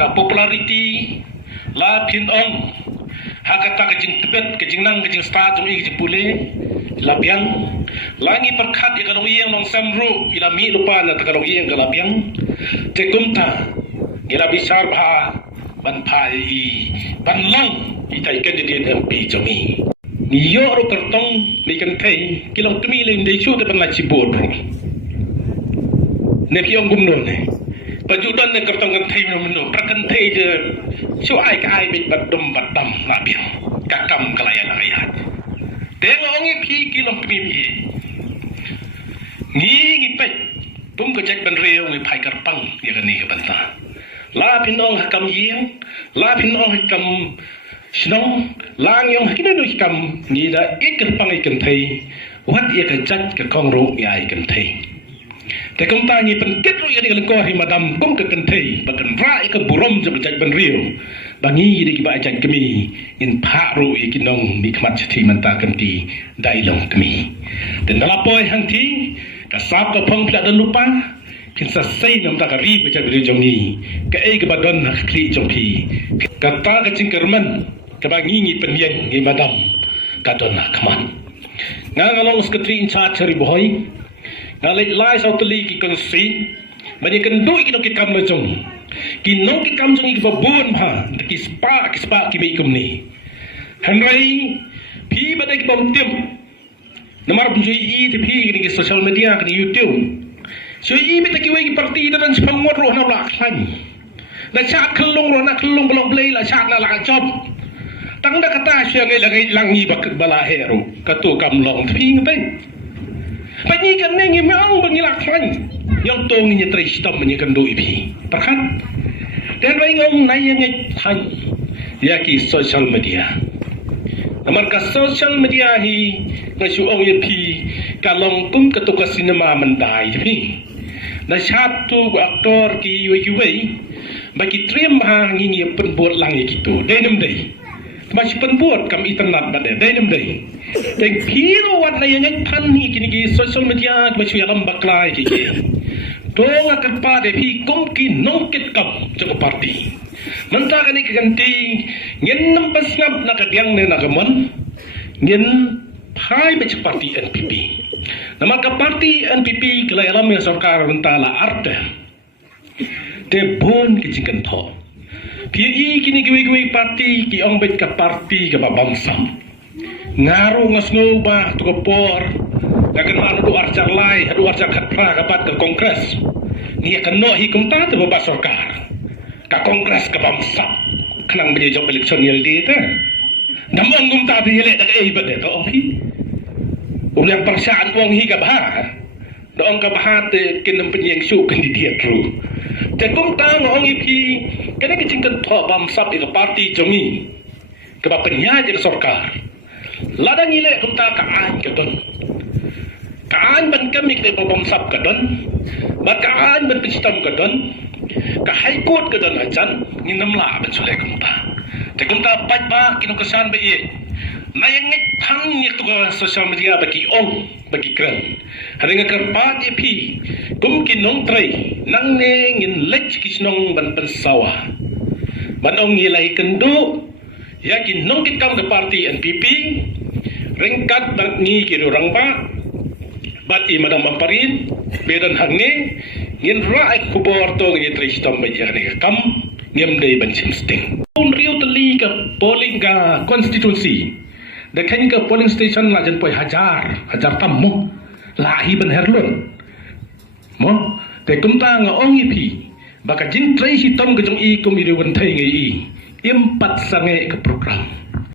ka popularity la pin ong hakata ka jing tibet ka jing nang ka jing sta jong i pule la biang langi perkhat ya kalong iyang nong samru ila mi lupa na ta kalong iyang ka la biang te kumta ila bisar bha ban phai i ban lang i tai candidate MP jomi ni yo ro kartong ni kan thei kilong tumi le ndei chu te ban la chi bor bro ne piong gum no ne pajudan ne kartong kan thei no prakan thei je chu ai ka ai bit bat dum bat dam la biang ka kam kalaya la ya teng ong i phi kilong tumi mi ni pet pum ko jek ban reo ngi phai karpang ya kan ni ka ban ta la pin ong kam yeng la pin ong kam snong lang yong kina no kam ni da ikan pang ikan thei wat ia ka jat ka kong ro ya ikan thei te kom ta ni pen ket ro ya ni ko hi madam kom ka kan thei ba kan ra ka burom je jat ban rio bangi di ki ba jat kemi in pha ro ikin nong ni kmat thi man ta kan ti dai long kemi te nala poi hang thi ka sap ka phong pla dan lupa kin sa sei nam ta ka ri ba jat ri jong ni ka ei ka ba don ha kli jong pi ka ta ka ching kerman ka ba ngi penyen ngi madam ka don na kman nga ngalong sekretari in charge ri boy nga lai sau tali ki kan si mani kan du ki no ki kam no jong ki no ki kam jong ki ba bon ha ki spa ki me kum ni hanrai pi ba dai ki bom tim namar pun i te pi ki social media ki YouTube so i be ta ki we ki parti dan spam ngot ro na la khan na chat klung ro na klung blong play la chat na la job tang da kata sia ngai langai langi bak bala hero katu kam long thing pe pa ni kan ngi mang bang la khan yang tong ni tre stam ni kan do ipi pakhat dan rai ngom nai ngai thai ya ki social media amar ka social media hi ka su ong ye pi ka long kum ka to ka cinema mandai pi na chat tu aktor ki we bagi trim ha ngi pen bot lang ye kitu denam dei masih penbuat kam internet bade denam dei teng piro wat na yang pan ni kini ki social media masih alam baklai ki dong akan pade pi kom ki nongkit kam joko parti manta kani ganti ngin nam pasnap na kadyang ne na gamon ngin phai be parti NPP nama ka parti NPP kala alam ya sarkar mentala arte te bon ki chikan tho PI kini giwe parti ki ong bet ka parti ka babamsam ngaru ngasngo ba to ko por kagan anu du arjar lai adu arjar khat pra ka pat ka kongres ni kan no hi kum ta te ba sarkar ka kongres ka bamsam khnang be job election yel di ta damong gum ta de yele da ei ba de to opi ulang persaan wong hi ka ba doong ka ba te kinam penyeng su kan di dia tru te kum ta ngong ipi kada ke cingkan tho bam sap ila parti jongi ke ba penya je sarkar ladang ile kum ta ka an ke don ka an ban kami ke bam sap ka don ba ka an ban sistem ka don ka high court ka don ajan ni namla ban sule kum ta te kum ta pat ba kinu kesan be ye na yang ngit thang ni tu social media bagi ong bagi kran hari ngakar pat epi kum ki nong trai nang ne ngin lech kisnong ban pensawa ban ong hilai kendo ya ki nong ki kam ke parti NPP ringkat bang ni ki orang ba bat i madam amparin bedan hangne ngin ra ek kubor to ngi trai stam ba jani kam ngem dei ban simsting on rio tali ka polling ka constituency da khen ka polling station la jan poi hajar tammo lahi ban herlon mo te kumta nga ong ipi baka jin trai hitam ka jong i kum iri wan thai ngai i impat sange ka program